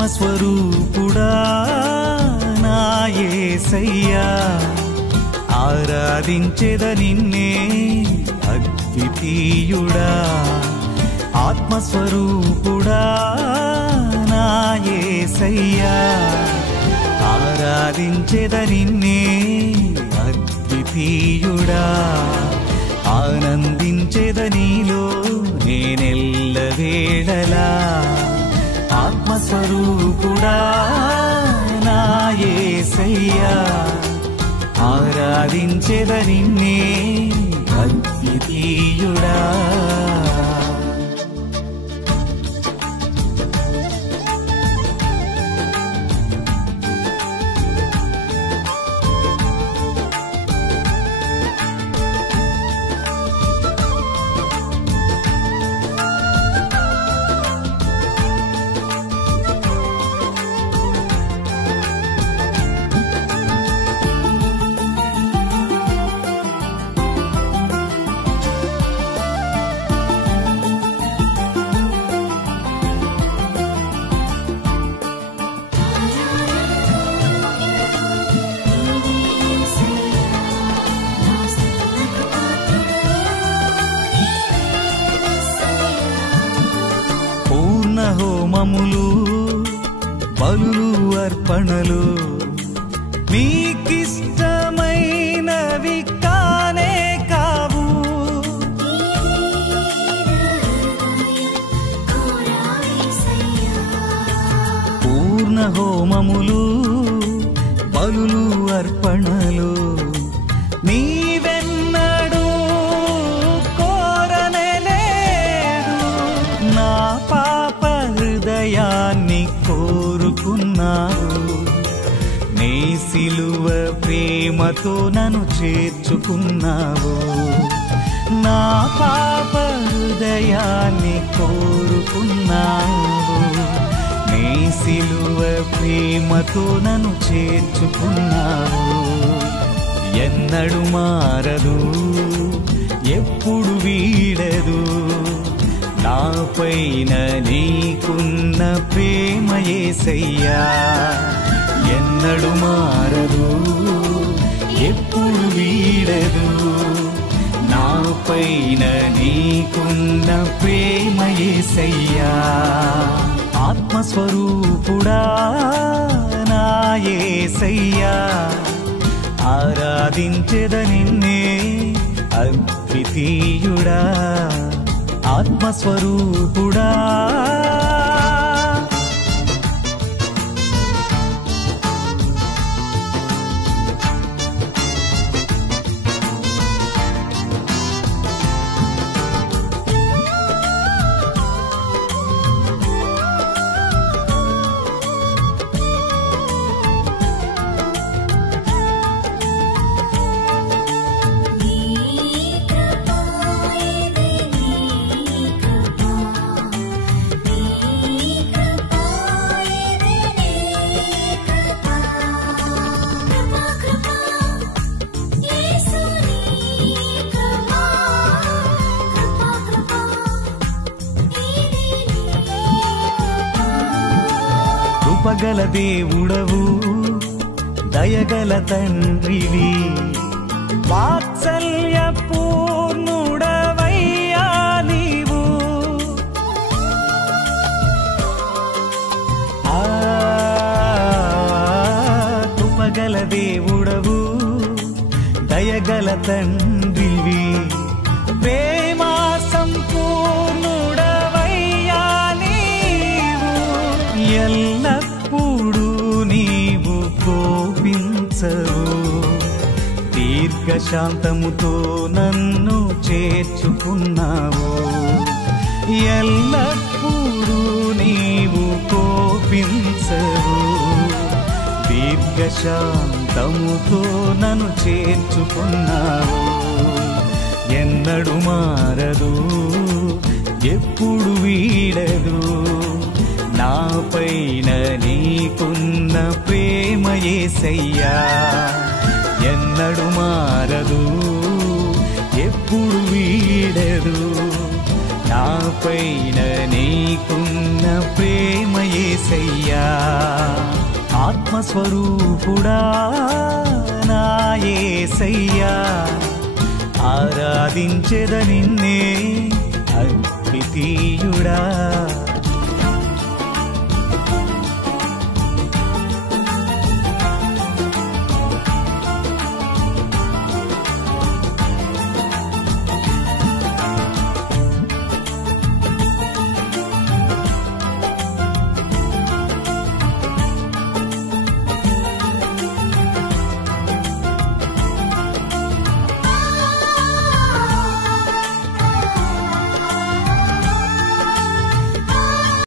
ఆత్మస్వరూపుడా నా యేసయ్యా, ఆరాధించెద నిన్నే అద్వితీయుడా. ఆత్మస్వరూపుడా నా యేసయ్యా, ఆరాధించెద నిన్నే అద్వితీయుడా. ఆనందించెద నీలో నేనెల్లవేళలా. ఆత్మస్వరూపుడా నా యేసయ్యా, ఆరాధించెద నిన్నే అద్వితీయుడా. హోమములు బలులు అర్పణలు మీకిష్టమైనవి కానే కావు. పూర్ణ హోమములు బలులు అర్పణలు నీవెన్నడూ కోరనేలేదు. నా పాప హృదయాన్ని కోరుకున్నావు, నీ సిలువ ప్రేమతో నన్ను చేర్చుకున్నావు. నా పాప హృదయాన్ని కోరుకున్నావు, నీ సిలువ ప్రేమతో నన్ను చేర్చుకున్నావు. ఎన్నడు మారదు, ఎప్పుడు వీడదు, నాపైన నీకున్న ప్రేమ యేసయ్యా. ఎన్నడు మారదు, ఎప్పుడు వీడదు, నాపైన నీకున్న ప్రేమ యేసయ్యా. ఆత్మస్వరూపుడా నా యేసయ్యా, ఆరాధించెద నిన్నే అద్వితీయుడా. ఆత్మస్వరూపుడా కృపగల దేవుడవు, దయగల తండ్రివి, వాత్సల్య పూర్ణుడవయ్యా నీవు. కృపగల దేవుడవు, దయగల తండ్రివి, ప్రేమా సంపూర్ణుడవయ్యా నీవు. ఎల్లప్పుడూ నీవు కోపించవు, దీర్ఘశాంతముతో నన్ను చేర్చుకున్నావు. ఎల్లప్పుడూ నీవు కోపించవు, దీర్ఘశాంతముతో నన్ను చేర్చుకున్నావు. ఎన్నడు మారదు, ఎప్పుడు వీడదు, నాపైన నీకున్న ప్రేమ యేసయ్యా. ఎన్నడు మారదు, ఎప్పుడు వీడదు, నా నాపైన నీకున్న ప్రేమ యేసయ్యా ఆత్మస్వరూపుడా నా యేసయ్యా ఆరాధించెద నిన్నే అద్వితీయుడా